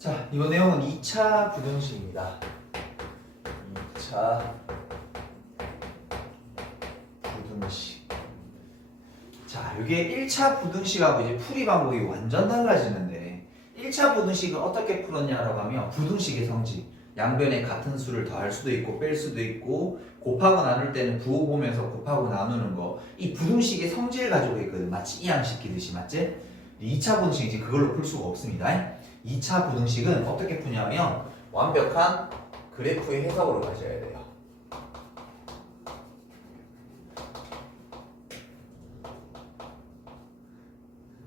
자, 이 내용은 2차 부등식입니다. 2차 부등식. 자, 이게 1차 부등식하고 이제 풀이 방법이 완전 달라지는데 1차 부등식은 어떻게 풀었냐라고 하면 부등식의 성질, 양변에 같은 수를 더할 수도 있고 뺄 수도 있고 곱하고 나눌 때는 부호 보면서 곱하고 나누는 거, 이 부등식의 성질 가지고 있거든. 마치 이항시키듯이, 맞지? 2차 부등식 이제 그걸로 풀 수가 없습니다. 2차 부등식은 어떻게 푸냐면 완벽한 그래프의 해석으로 가셔야 돼요.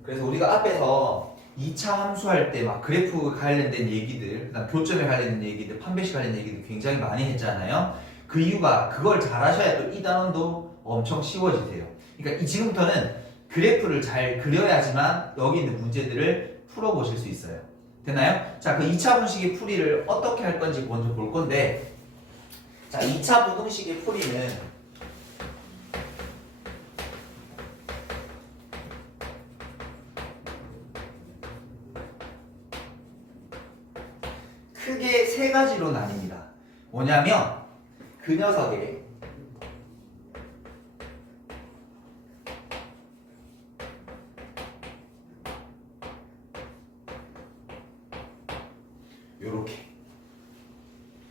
그래서 우리가 앞에서 2차 함수할 때 막 그래프 관련된 얘기들, 그다음 교점에 관련된 얘기들, 판별식 관련된 얘기들 굉장히 많이 했잖아요. 그 이유가 그걸 잘 하셔야 또 이 단원도 엄청 쉬워지세요. 그러니까 지금부터는 그래프를 잘 그려야지만 여기 있는 문제들을 풀어보실 수 있어요. 됐나요? 자, 그 2차 분식의 풀이를 어떻게 할 건지 먼저 볼 건데, 자, 2차 부등식의 풀이는 크게 세 가지로 나뉩니다. 뭐냐면 그 녀석의 요렇게,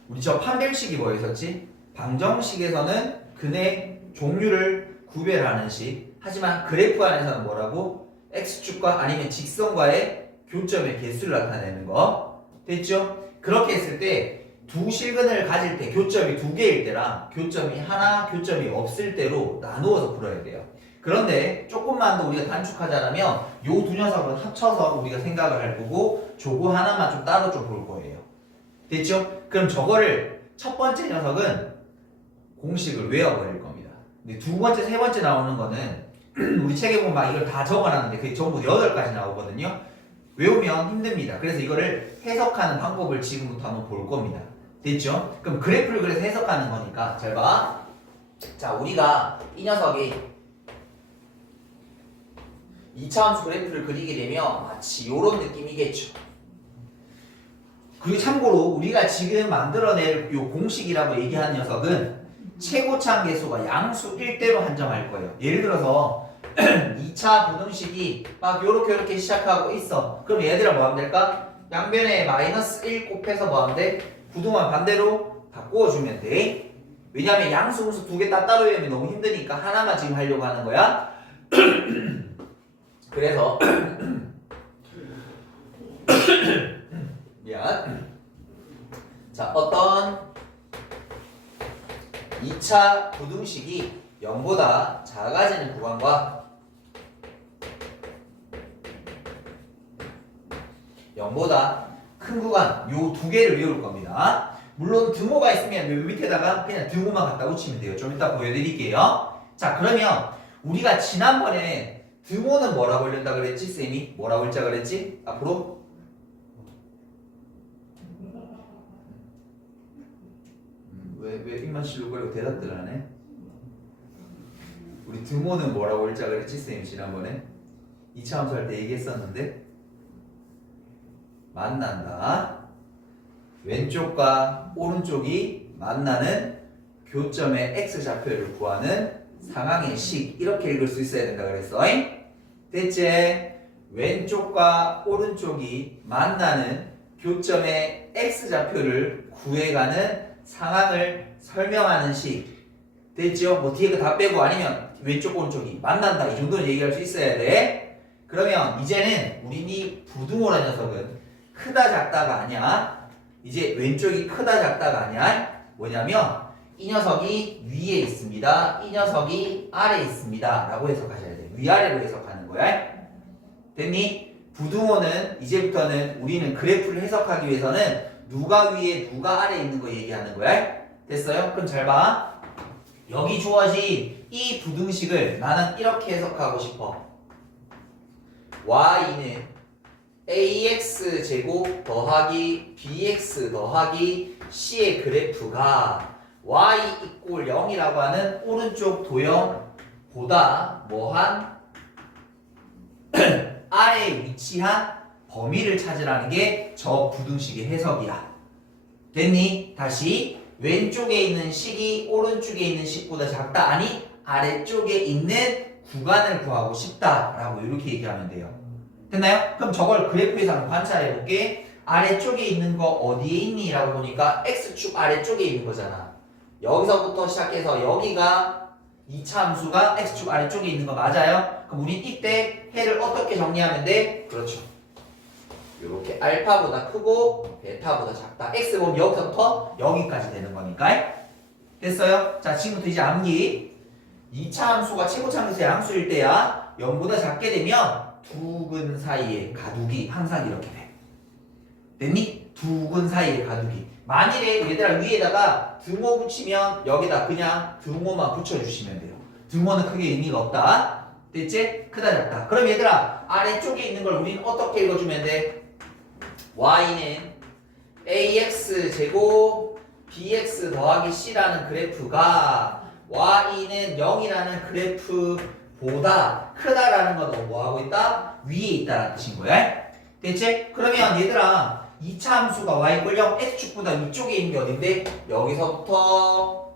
우리 저 판별식이 뭐였었지? 방정식에서는 근의 종류를 구별하는 식, 하지만 그래프 안에서는 뭐라고? x축과 아니면 직선과의 교점의 개수를 나타내는 거. 됐죠? 그렇게 했을 때 두 실근을 가질 때 교점이 두 개일 때랑 교점이 하나, 교점이 없을 때로 나누어서 풀어야 돼요. 그런데 조금만 더 우리가 단축하자면 요 두 녀석을 합쳐서 우리가 생각을 할 거고 저거 하나만 좀 따로 좀 볼 거예요. 됐죠? 그럼 저거를 첫 번째 녀석은 공식을 외워버릴 겁니다. 근데 두 번째, 세 번째 나오는 거는 우리 책에 보면 막 이걸 다 적어놨는데 그게 전부 8가지 나오거든요. 외우면 힘듭니다. 그래서 이거를 해석하는 방법을 지금부터 한번 볼 겁니다. 됐죠? 그럼 그래프를 그래서 해석하는 거니까 잘 봐. 자, 우리가 이 녀석이 2차 함수 그래프를 그리게 되면 마치 이런 느낌이겠죠. 그리고 참고로 우리가 지금 만들어낼 이 공식이라고 얘기하는 녀석은 최고차항 계수가 양수 1대로 한정할 거예요. 예를 들어서 2차 부등식이 막 요렇게 시작하고 있어. 그럼 얘들아 뭐 하면 될까? 양변에 마이너스 1 곱해서 뭐 하면 돼? 구동만 반대로 바꾸어주면 돼. 왜냐면 양수, 음수 두 개 따로 외우면 너무 힘드니까 하나만 지금 하려고 하는 거야. 그래서 미안. 자, 어떤 2차 부등식이 0보다 작아지는 구간과 0보다 큰 구간, 요 두 개를 외울 겁니다. 물론 등호가 있으면 요 밑에다가 그냥 등호만 갖다 붙이면 돼요. 좀 이따 보여드릴게요. 자, 그러면 우리가 지난번에 등호는 뭐라고 하려다 그랬지? 쌤이 뭐라고 할자 그랬지? 앞으로 왜 입만 실룩거리고 대답들 안 해? 우리 등호는 뭐라고 할자 그랬지? 쌤이 지난번에 2차 함수 할 때 얘기했었는데 만난다. 왼쪽과 오른쪽이 만나는 교점의 x좌표를 구하는 상황의 식, 이렇게 읽을 수 있어야 된다 그랬어. 됐지? 왼쪽과 오른쪽이 만나는 교점의 x좌표를 구해가는 상황을 설명하는 식. 됐죠? 뭐 뒤에 거 다 빼고 아니면 왼쪽 오른쪽이 만난다, 이 정도는 얘기할 수 있어야 돼. 그러면 이제는 우리 이 부등호라는 녀석은 크다 작다가 아니야. 이제 왼쪽이 크다 작다가 아니야. 뭐냐면 이 녀석이 위에 있습니다, 이 녀석이 아래에 있습니다 라고 해석하셔야 돼. 위아래로 해석하는 거야. 됐니? 부등호는 이제부터는 우리는 그래프를 해석하기 위해서는 누가 위에 누가 아래에 있는 거 얘기하는 거야. 됐어요? 그럼 잘 봐. 여기 주어진 이 부등식을 나는 이렇게 해석하고 싶어. y는 ax 제곱 더하기 bx 더하기 c의 그래프가 y 이꼴 0이라고 하는 오른쪽 도형보다 뭐한 아래에 위치한 범위를 찾으라는 게 저 부등식의 해석이야. 됐니? 다시 왼쪽에 있는 식이 오른쪽에 있는 식보다 작다. 아니 아래쪽에 있는 구간을 구하고 싶다라고 이렇게 얘기하면 돼요. 됐나요? 그럼 저걸 그래프에서 한번 관찰해 볼게. 아래쪽에 있는 거 어디에 있니? 라고 보니까 x축 아래쪽에 있는 거잖아. 여기서부터 시작해서 여기가 2차 함수가 x축 아래쪽에 있는 거 맞아요? 그럼 우린 이때 해를 어떻게 정리하면 돼? 그렇죠. 이렇게 알파보다 크고 베타보다 작다. x 보면 여기서부터 여기까지 되는 거니까. 됐어요? 자, 지금부터 이제 암기. 2차 함수가 최고차 함수의 함수일 때야 0보다 작게 되면 두 근 사이의 가두기 항상 이렇게 돼. 됐니? 두 근 사이의 가두기. 만일에 얘들아 위에다가 등호 붙이면 여기다 그냥 등호만 붙여주시면 돼요. 등호는 크게 의미가 없다. 됐지? 크다 작다. 그럼 얘들아 아래쪽에 있는 걸 우리는 어떻게 읽어주면 돼? y는 ax제곱 bx 더하기 c라는 그래프가 y는 0이라는 그래프보다 크다라는 건 뭐하고 있다? 위에 있다라는 뜻인 거야. 됐지? 그러면 얘들아 2차 함수가 y꼴 0 x축보다 위쪽에 있는 게 어딘데? 여기서부터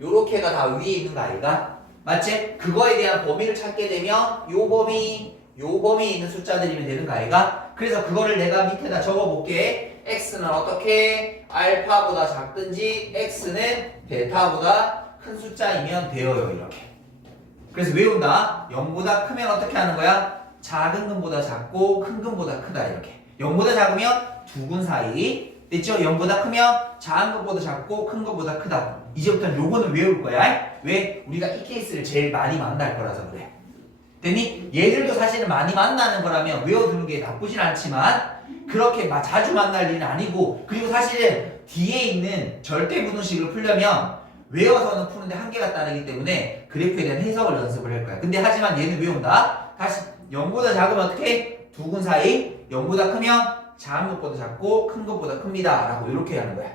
요렇게가 다 위에 있는 거 아이가? 맞지? 그거에 대한 범위를 찾게 되면 요 범위에 있는 숫자들이면 되는 거 아이가? 그래서 그거를 내가 밑에다 적어볼게. x는 어떻게? 알파보다 작든지 x는 베타보다 큰 숫자이면 되어요. 이렇게. 그래서 외운다. 0보다 크면 어떻게 하는 거야? 작은 근보다 작고 큰 근보다 크다. 이렇게. 0보다 작으면 두 근 사이. 됐죠? 0보다 크면 작은 것보다 작고 큰 것보다 크다. 이제부터는 요거는 외울 거야. 왜? 우리가 이 케이스를 제일 많이 만날 거라서 그래. 됐니? 얘들도 사실은 많이 만나는 거라면 외워두는 게 나쁘진 않지만 그렇게 막 자주 만날 일은 아니고, 그리고 사실은 뒤에 있는 절대 부등식을 풀려면 외워서는 푸는데 한계가 따르기 때문에 그래프에 대한 해석을 연습을 할 거야. 근데 하지만 얘는 외운다. 다시 0보다 작으면 어떻게? 두 근 사이. 0보다 크면 작은 것보다 작고 큰 것보다 큽니다 라고 이렇게 하는 거야.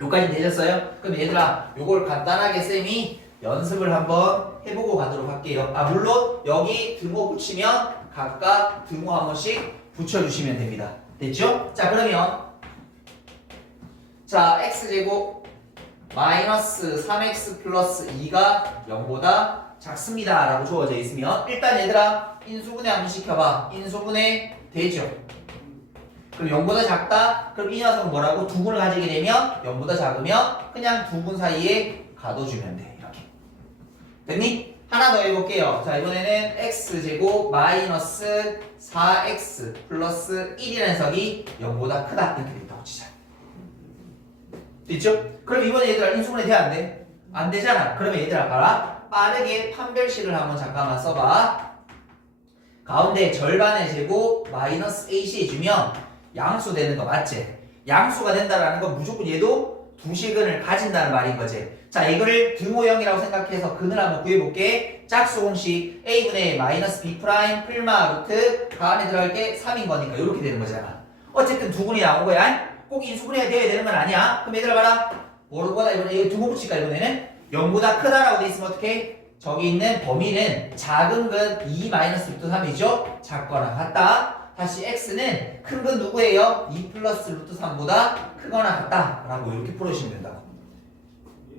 요까지 되셨어요? 그럼 얘들아 요걸 간단하게 쌤이 연습을 한번 해보고 가도록 할게요. 아 물론 여기 등호 붙이면 각각 등호 한 번씩 붙여주시면 됩니다. 됐죠? 자 그러면 자 x제곱 마이너스 3x 플러스 2가 0보다 작습니다 라고 주어져 있으면 일단 얘들아 인수분해 한번 시켜봐. 인수분해 되죠? 그럼 0보다 작다? 그럼 이 녀석은 뭐라고? 두 근을 가지게 되면 0보다 작으면 그냥 두 근 사이에 가둬주면 돼. 이렇게. 됐니? 하나 더 해볼게요. 자 이번에는 x제곱 마이너스 4x 플러스 1이라는 녀석이 0보다 크다. 이렇게 됐다고 치자. 됐죠? 그럼 이번에 얘들아 인수분해 돼? 안 돼? 안 되잖아. 그러면 얘들아 봐라. 빠르게 판별식을 한번 잠깐만 써봐. 가운데 절반의 제곱 마이너스 ac 해주면 양수 되는 거 맞지? 양수가 된다라는 건 무조건 얘도 두 실근을 가진다는 말인 거지. 자 이거를 등호형이라고 생각해서 근을 한번 구해볼게. 짝수 공식 a분의 마이너스 b 프라임 풀마 루트 가운데 들어갈 게 3인 거니까 이렇게 되는 거잖아. 어쨌든 두 근이 나온 거야. 꼭 인수분해가 되어야 되는 건 아니야. 그럼 얘들아 봐라. 뭐보다 이번에 이거 등호 붙일까 이번에는 0보다 크다라고 돼 있으면 어떻게? 저기 있는 범위는 작은 근 2-루트 3이죠? 작거나 같다. 다시 x는 큰 근 누구예요? 2 플러스 루트 3보다 크거나 같다 라고 이렇게 풀어주시면 된다고.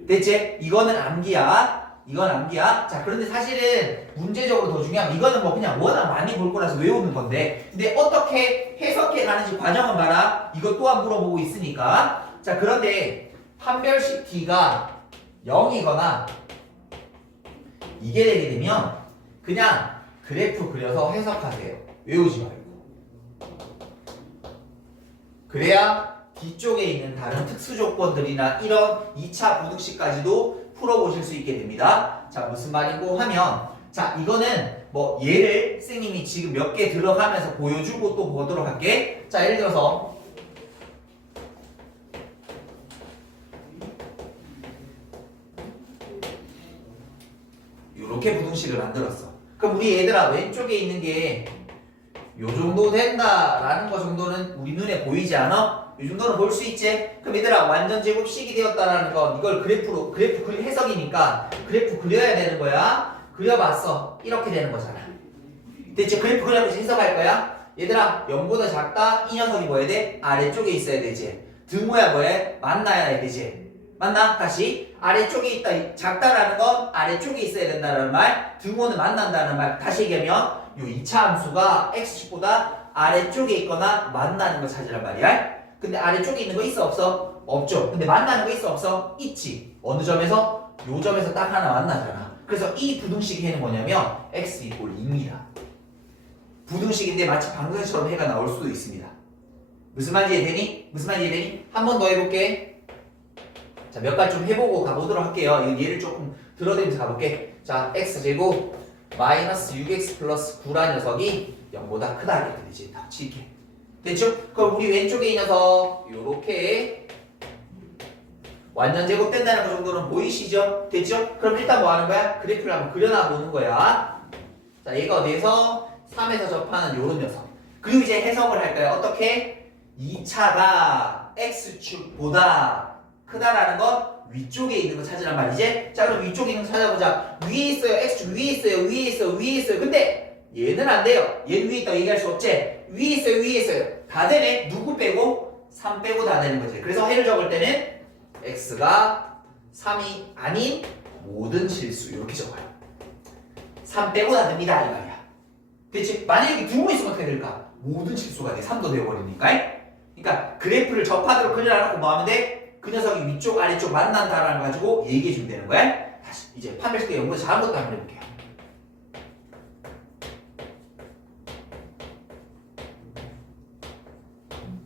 됐지? 이거는 암기야. 이건 암기야. 자 그런데 사실은 문제적으로 더 중요한 건 이거는 뭐 그냥 워낙 많이 볼 거라서 외우는 건데, 근데 어떻게 해석해 가는지 과정은 봐라. 이것 또한 물어보고 있으니까. 자 그런데 판별식 t가 0이거나 이게 되게 되면 그냥 그래프 그려서 해석하세요. 외우지 말고. 그래야 뒤쪽에 있는 다른 특수 조건들이나 이런 2차 부등식까지도 풀어보실 수 있게 됩니다. 자 무슨 말이고 하면, 자 이거는 뭐 예를 선생님이 지금 몇 개 들어가면서 보여주고 또 보도록 할게. 자 예를 들어서 이렇게 부등식을 만들었어. 그럼 우리 얘들아 왼쪽에 있는 게 요 정도 된다라는 거 정도는 우리 눈에 보이지 않아? 이 정도는 볼 수 있지? 그럼 얘들아 완전 제곱식이 되었다라는 건 이걸 그래프 해석이니까 그래프 그려야 되는 거야. 그려봤어. 이렇게 되는 거잖아. 됐지? 그래프 그려서 해석할 거야. 얘들아 0보다 작다 이 녀석이 뭐야 돼? 아래쪽에 있어야 되지. 등호야 뭐야? 만나야 되지. 맞나? 다시 아래쪽에 있다 작다라는 건 아래쪽에 있어야 된다는 말, 등호는 만난다는 말. 다시 얘기하면 요 2차 함수가 x축보다 아래쪽에 있거나 만나는 거 찾으란 말이야. 근데 아래쪽에 있는 거 있어 없어? 없죠. 근데 만나는 거 있어 없어? 있지. 어느 점에서? 요 점에서 딱 하나 만나잖아. 그래서 이 부등식 해는 뭐냐면 x 이꼴 2입니다. 부등식인데 마치 방정식처럼 해가 나올 수도 있습니다. 무슨 말인지 이해되니? 무슨 말인지 이해되니? 한 번 더 해볼게. 자, 몇 가지 좀 해보고 가보도록 할게요. 이거 얘를 조금 들어대면서 가볼게. 자, x제곱 마이너스 6x 플러스 9라는 녀석이 0보다 크다 이렇게 되지. 다 이렇게. 됐죠? 그럼 우리 왼쪽에 이 녀석 요렇게 완전 제곱된다는 거 정도는 보이시죠? 됐죠? 그럼 일단 뭐 하는 거야? 그래프를 한번 그려놔 보는 거야. 자, 얘가 어디에서? 3에서 접하는 요런 녀석. 그리고 이제 해석을 할까요? 어떻게? 2차가 x축보다 크다라는 건 위쪽에 있는 거 찾으란 말이지? 자, 그럼 위쪽에 있는 거 찾아보자. 위에 있어요. x축 위에 있어요. 위에 있어요. 위에 있어요. 근데 얘는 안 돼요. 얘는 위에 있다고 얘기할 수 없지? 위에 있어요. 위에 있어요. 다 되네. 누구 빼고? 3 빼고 다 되는 거지. 그래서 해를 적을 때는 x가 3이 아닌 모든 실수 이렇게 적어요. 3 빼고 다 됩니다. 이 말이야. 됐지? 만약에 등호 있으면 어떻게 될까? 모든 실수가 돼. 3도 되어버리니까. 그러니까 그래프를 접하도록 그려놓고 뭐 하면 돼? 그 녀석이 위쪽 아래쪽 만난다라는 걸 가지고 얘기해 주면 되는 거야. 다시 이제 판별식의 연구 잘한 것도 한번 해볼게요.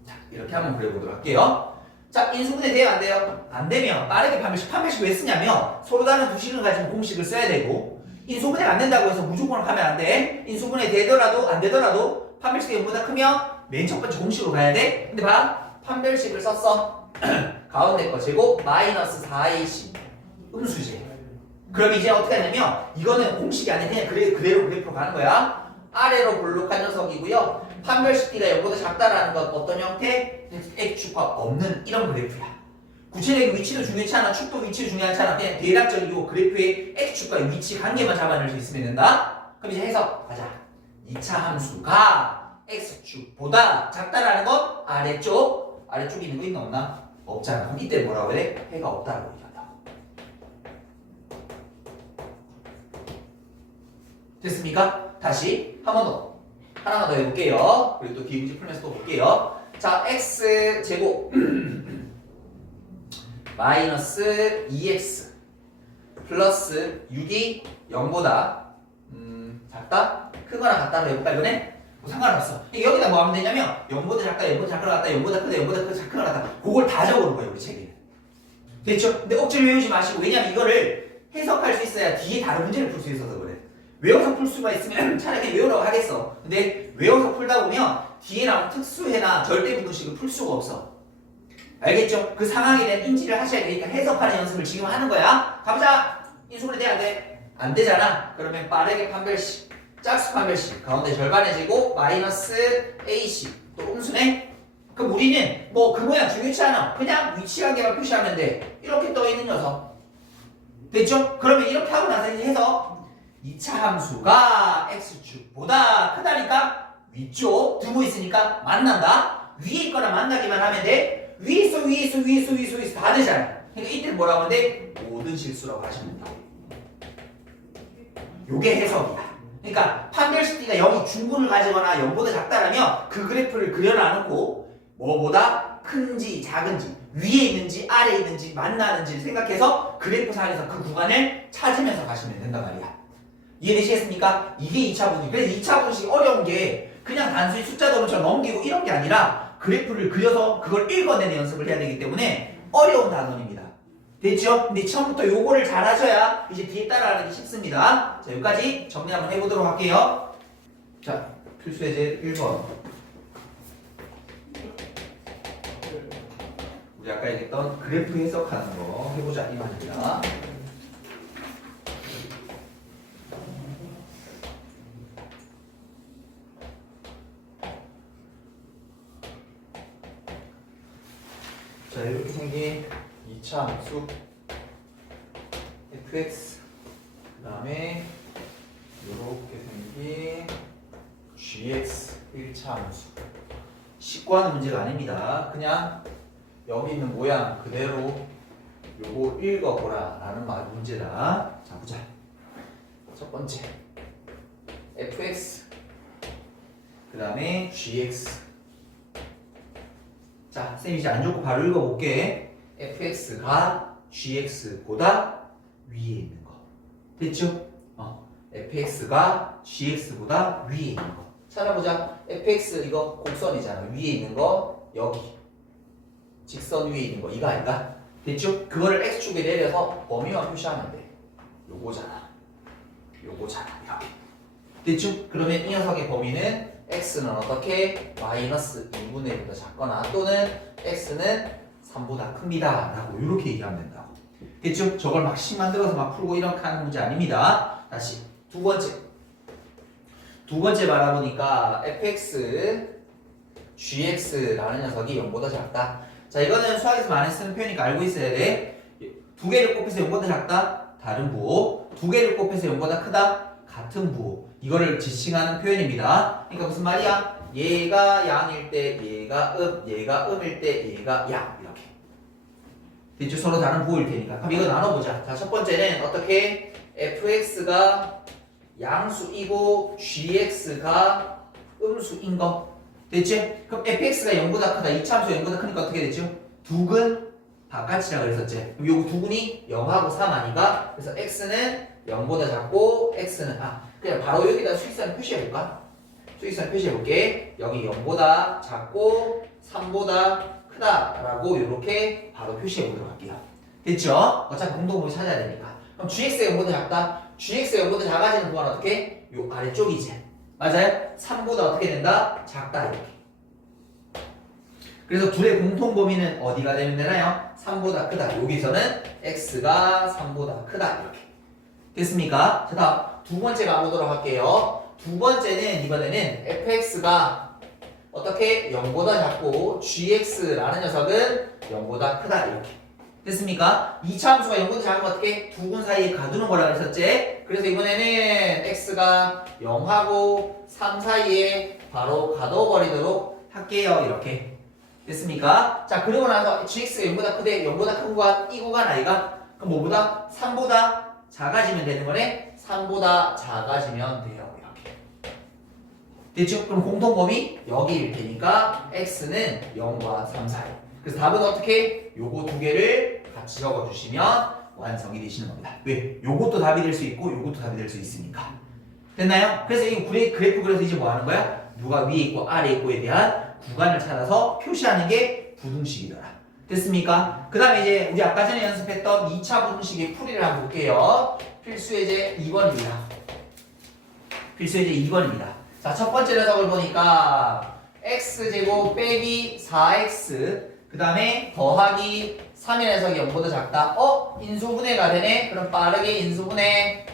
자, 이렇게 한번 그려보도록 할게요. 자, 인수분해 돼요? 안 돼요? 안 되면 빠르게 판별식 왜 쓰냐면 서로 다른 두 식을 가지고 공식을 써야 되고 인수분해가 안 된다고 해서 무조건 하면 안 돼. 인수분해 되더라도 안 되더라도 판별식이 0보다 크면 맨 첫 번째 공식으로 가야 돼. 근데 봐, 판별식을 썼어. 가운데 거 제곱 마이너스 4ac 음수지. 그럼 이제 어떻게 하냐면 이거는 공식이 아니라 그냥 그대로 그래프로 가는 거야. 아래로 볼록한 녀석이고요. 판별식 D가 0보다 작다라는 건 어떤 형태? x축과 없는 이런 그래프야. 구체적인 위치도 중요치 않아. 축도 위치도 중요하지 않아. 그냥 대략적인 이 그래프의 x축과의 위치 관계만 잡아낼 수 있으면 된다. 그럼 이제 해석 가자. 2차 함수가 x축보다 작다라는 건 아래쪽에 있는 거 있나 없나? 없잖아. 그럼 이때 뭐라고 해? 해가 없다라고 얘기한다. 됐습니까? 다시 한 번 더. 하나만 더 해볼게요. 그리고 또 기울기 풀면서 또 볼게요. 자, x제곱 마이너스 2x 플러스 6이 0보다 작다? 크거나 같다로 해볼까 이거네? 뭐 상관없어. 여기다 뭐 하면 되냐면 0보다 작다, 0보다 작거나 같다, 0보다 크다, 0보다 크다, 작거나 같다. 그걸 다 적어놓은 거예요 우리 책에. 됐죠? 근데 억지로 외우지 마시고 왜냐면 이거를 해석할 수 있어야 뒤에 다른 문제를 풀 수 있어서 그래. 외워서 풀 수가 있으면 차라리 외우라고 하겠어. 근데 외워서 풀다 보면 뒤에 나오는 특수해나 절대부등식을 풀 수가 없어. 알겠죠? 그 상황에 대한 인지를 하셔야 되니까 해석하는 연습을 지금 하는 거야. 가보자. 인수분해 돼? 안 돼? 안 되잖아. 그러면 빠르게 판별식, 짝수 판별식 가운데 절반의 제곱 마이너스 AC 또 음수네? 그럼 우리는 뭐 그 모양 중요치 않아. 그냥 위치 관계만 표시하면 돼. 이렇게 떠있는 녀석. 됐죠? 그러면 이렇게 하고 나서 이제 해서 2차 함수가 x축보다 크다니까 위쪽 등호 있으니까 만난다. 위에 있거나 만나기만 하면 돼. 위에 있어 다 되잖아. 그러니까 이때는 뭐라고 하는데 모든 실수라고 하시면 돼. 요게 해석이야. 그러니까 판별식 D가 0이 중분을 가지거나 0보다 작다라면 그 그래프를 그려놔놓고 뭐보다 큰지 작은지 위에 있는지 아래에 있는지 만나는지를 생각해서 그래프상에서 그 구간을 찾으면서 가시면 된단 말이야. 이해되시겠습니까? 이게 2차 분식. 그래서 2차 분식이 어려운 게 그냥 단순히 숫자 도름처럼 넘기고 이런 게 아니라 그래프를 그려서 그걸 읽어내는 연습을 해야 되기 때문에 어려운 단원입니다. 됐죠? 근데 처음부터 요거를 잘 하셔야 이제 뒤에 따라가기 쉽습니다. 자, 여기까지 정리 한번 해보도록 할게요. 자, 필수예제 1번. 우리 아까 얘기했던 그래프 해석하는 거 해보자 이 말입니다. 자, 이렇게 생긴 2차 함수 fx 그 다음에 이렇게 생긴 gx 1차 함수. 식구하는 문제가 아닙니다. 그냥 여기 있는 모양 그대로 요거 읽어보라 라는 문제다. 자 보자. 첫 번째 fx 그 다음에 gx. 자 쌤이 이제 안 좋고 바로 읽어볼게. fx가 gx보다 위에 있는 거 됐죠? fx가 gx보다 위에 있는 거 찾아보자. fx 이거 곡선이잖아. 위에 있는 거 여기 직선 위에 있는 거 이거 아닌가? 됐죠? 그거를 x축에 내려서 범위만 표시하면 돼. 요거잖아. 요거잖아. 이렇게 됐죠? 그러면 이 녀석의 범위는 x는 어떻게? 마이너스 2분의 1보다 작거나 또는 x는 3보다 큽니다 라고 이렇게 얘기하면 된다고. 됐죠? 저걸 막 식 만들어서 막 풀고 이렇게 하는 문제 아닙니다. 다시 두 번째 말아보니까 fx gx라는 녀석이 0보다 작다. 자 이거는 수학에서 많이 쓰는 표현이니까 알고 있어야 돼. 두 개를 곱해서 0보다 작다 다른 부호, 두 개를 곱해서 0보다 크다 같은 부호, 이거를 지칭하는 표현입니다. 그러니까 무슨 말이야? 얘가 양일 때 얘가 얘가 음일 때 얘가 양 이렇게 됐죠? 서로 다른 부호일 테니까. 그럼 이거 나눠보자. 자 첫 번째는 어떻게? fx가 양수이고 gx가 음수인 거 됐지? 그럼 fx가 0보다 크다. 이차함수가 0보다 크니까 어떻게 됐죠? 두근 바깥이라 그랬었지. 그럼 요거 두근이 0하고 3 아니가? 그래서 x는 0보다 작고 x는 그냥 바로 여기다 수익선 표시해볼까? 수익선 표시해볼게. 여기 0보다 작고 3보다 크다라고 이렇게 바로 표시해보도록 할게요. 됐죠? 어차피 공동범위 찾아야 되니까. 그럼 gx가 0보다 작다. gx가 0보다 작아지는 부호는 어떻게? 요 아래쪽이지. 맞아요? 3보다 어떻게 된다? 작다 이렇게. 그래서 둘의 공통범위는 어디가 되면 되나요? 3보다 크다. 여기서는 x가 3보다 크다 이렇게. 됐습니까? 자 다음 두 번째 가보도록 할게요. 두 번째는 이번에는 fx가 어떻게? 0보다 작고 gx라는 녀석은 0보다 크다 이렇게. 됐습니까? 2차 함수가 0보다 작으면 어떻게? 두근 사이에 가두는 거라고 했었지? 그래서 이번에는 x가 0하고 3 사이에 바로 가둬버리도록 할게요 이렇게. 됐습니까? 자 그리고 나서 gx가 0보다 크대. 0보다 큰 구간 이 구간 아이가? 그럼 뭐보다? 3보다 작아지면 되는 거네? 3보다 작아지면 돼요 이렇게. 됐죠? 그럼 공통범위 여기일 테니까 x는 0과 3 사이. 그래서 답은 어떻게? 요거 두 개를 같이 적어주시면 완성이 되시는 겁니다. 왜? 요것도 답이 될 수 있고 요것도 답이 될 수 있으니까. 됐나요? 그래서 이 그래프 그래서 이제 뭐 하는 거야? 누가 위에 있고 아래에 있고에 대한 구간을 찾아서 표시하는 게 부등식이더라. 됐습니까? 그 다음에 이제 우리 아까 전에 연습했던 2차 부등식의 풀이를 한번 볼게요. 필수예제 2번입니다. 필수예제 2번입니다. 자, 첫 번째 녀석을 보니까 x제곱 빼기 4x 그 다음에 더하기 3의 녀석이 0보다 작다. 인수분해가 되네? 그럼 빠르게 인수분해.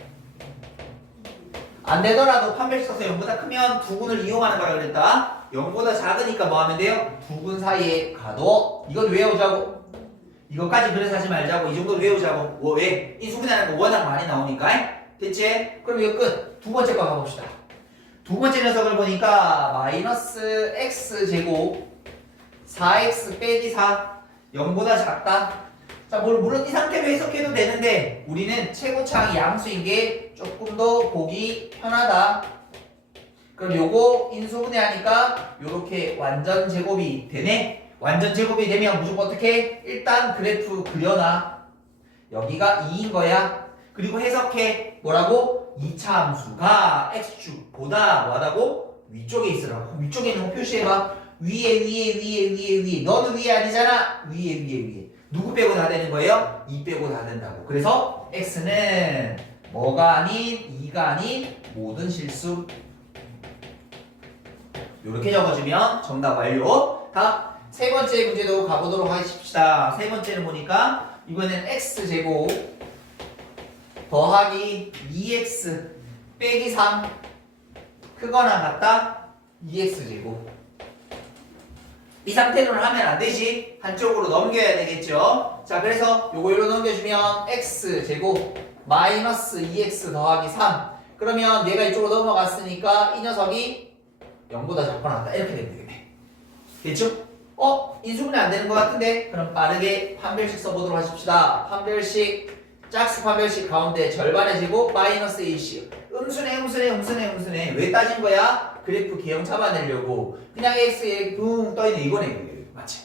안 되더라도 판별식 써서 0보다 크면 두근을 이용하는 거라 그랬다. 0보다 작으니까 뭐 하면 돼요? 두근 사이에 가둬. 이건 외우자고. 이것까지 그래서 하지 말자고. 이 정도는 외우자고. 왜? 인수분해하는 거 워낙 많이 나오니까. 됐지? 그럼 이거 끝. 두 번째 거 가봅시다. 두 번째 녀석을 보니까 마이너스 x제곱 4x 빼기 4 0보다 작다. 자, 물론 이 상태로 해석해도 되는데 우리는 최고차항이 양수인 게 조금 더 보기 편하다. 그럼 요거 인수분해하니까 요렇게 완전 제곱이 되네. 완전 제곱이 되면 무조건 어떻게? 일단 그래프 그려놔. 여기가 2인 거야. 그리고 해석해. 뭐라고? 2차 함수가 x축보다 뭐하다고? 위쪽에 있으라고. 위쪽에 있는 거 표시해봐. 위에. 너는 위에 아니잖아. 위에. 누구 빼고 다 되는 거예요? 2 빼고 다 된다고. 그래서 x는 뭐가 아닌 2가 아닌 모든 실수. 이렇게 적어주면 정답 완료. 다 세 번째 문제도 가보도록 하십시다. 세 번째는 보니까 이번에는 x제곱 더하기 2x 빼기 3 크거나 같다 2x제곱. 이 상태로는 하면 안 되지. 한쪽으로 넘겨야 되겠죠. 자, 그래서 요거 넘겨주면 x제곱 마이너스 2x 더하기 3. 그러면 얘가 이쪽으로 넘어갔으니까 이 녀석이 0보다 작거나 같다 이렇게 되면 되겠네. 됐죠? 인수분해 안 되는 것 같은데 그럼 빠르게 판별식 써보도록 하십시다. 판별식 짝수 판별식 가운데 절반의 제곱 마이너스 1씩 음수네 왜 따진 거야? 그래프 개형 잡아내려고 그냥 x에 붕 떠있는 이거네. 맞지?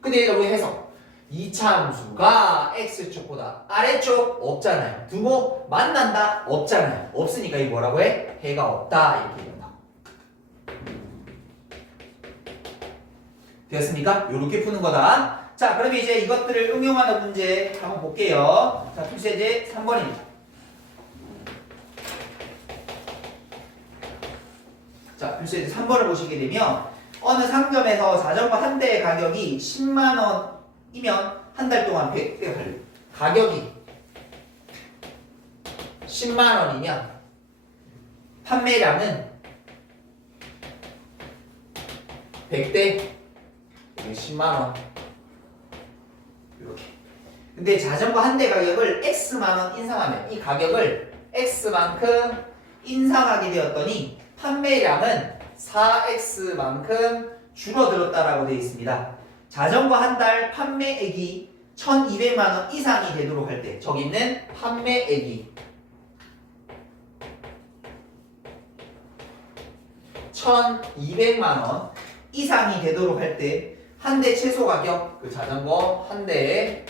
근데 얘가 왜 해석? 이차함수가 x쪽보다 아래쪽 없잖아요. 두고 만난다? 없잖아요. 없으니까 이 뭐라고 해? 해가 없다 이렇게 얘기한다. 되었습니까? 요렇게 푸는 거다. 자, 그러면 이제 이것들을 응용하는 문제 한번 볼게요. 자, 필수예제 3번입니다. 자, 필수예제 3번을 보시게 되면 어느 상점에서 자전거 한 대의 가격이 10만 원이면 한 달 동안 100대 할래. 가격이 10만 원이면 판매량은 100대 10만 원. 이렇게. 근데 자전거 한 대 가격을 X만 원 인상하면 이 가격을 X만큼 인상하게 되었더니 판매량은 4X만큼 줄어들었다라고 되어 있습니다. 자전거 한 달 판매액이 1,200만 원 이상이 되도록 할 때 저기 있는 판매액이 1,200만 원 이상이 되도록 할 때 한 대 최소 가격 그 자전거 한 대의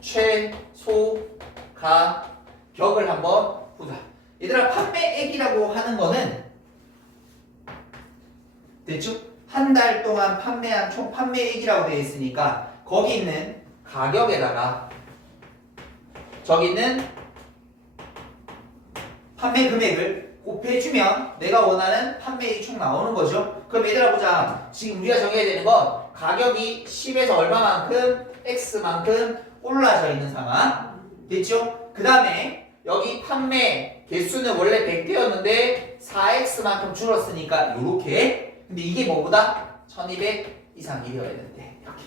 최소 가격을 한번 보자. 얘들아 판매액이라고 하는 거는 됐죠? 한 달 동안 판매한 총 판매액이라고 되어 있으니까 거기 있는 가격에다가 저기 있는 판매 금액을 곱해주면 내가 원하는 판매액이 총 나오는 거죠. 그럼 얘들아 보자. 지금 우리가 정해야 되는 건 가격이 10에서 얼마만큼 X만큼 올라져 있는 상황 됐죠? 그 다음에 여기 판매 개수는 원래 100개였는데 4X만큼 줄었으니까 요렇게. 근데 이게 뭐보다 1200 이상이 되어야 되는데 이렇게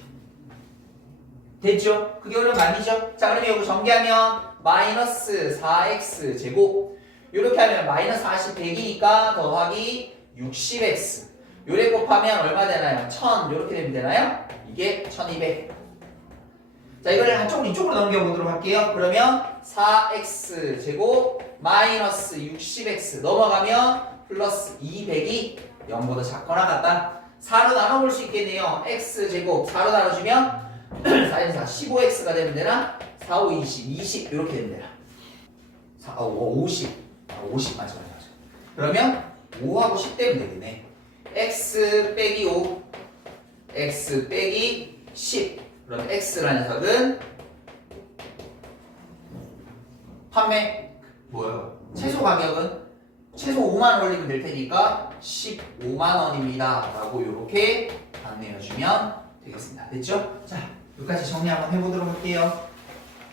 됐죠? 그게 어려운 거 아니죠? 자 그러면 이거 전개하면 마이너스 4X 제곱 이렇게 하면 마이너스 40 100이니까 더하기 60X 요래 곱하면 얼마 되나요? 1000 이렇게 되면 되나요? 이게 1200. 자 이거를 한쪽으로 이쪽으로 넘겨보도록 할게요. 그러면 4x 제곱 마이너스 60x 넘어가면 플러스 200이 0보다 작거나 같다. 4로 나눠볼 수 있겠네요. x 제곱 4로 나눠주면 4인 4 15x가 되면 되나? 4, 5, 20 20 이렇게 되면 되나? 4, 5, 50 50 맞아. 그러면 5하고 10 되면 되겠네. x 빼기 5 x 빼기 10 그럼 x라는 녀석은 판매 뭐예요? 최소 가격은 최소 5만 원 올리면 될 테니까 15만 원입니다 라고 이렇게 안내해 주면 되겠습니다. 됐죠? 자 여기까지 정리 한번 해보도록 할게요.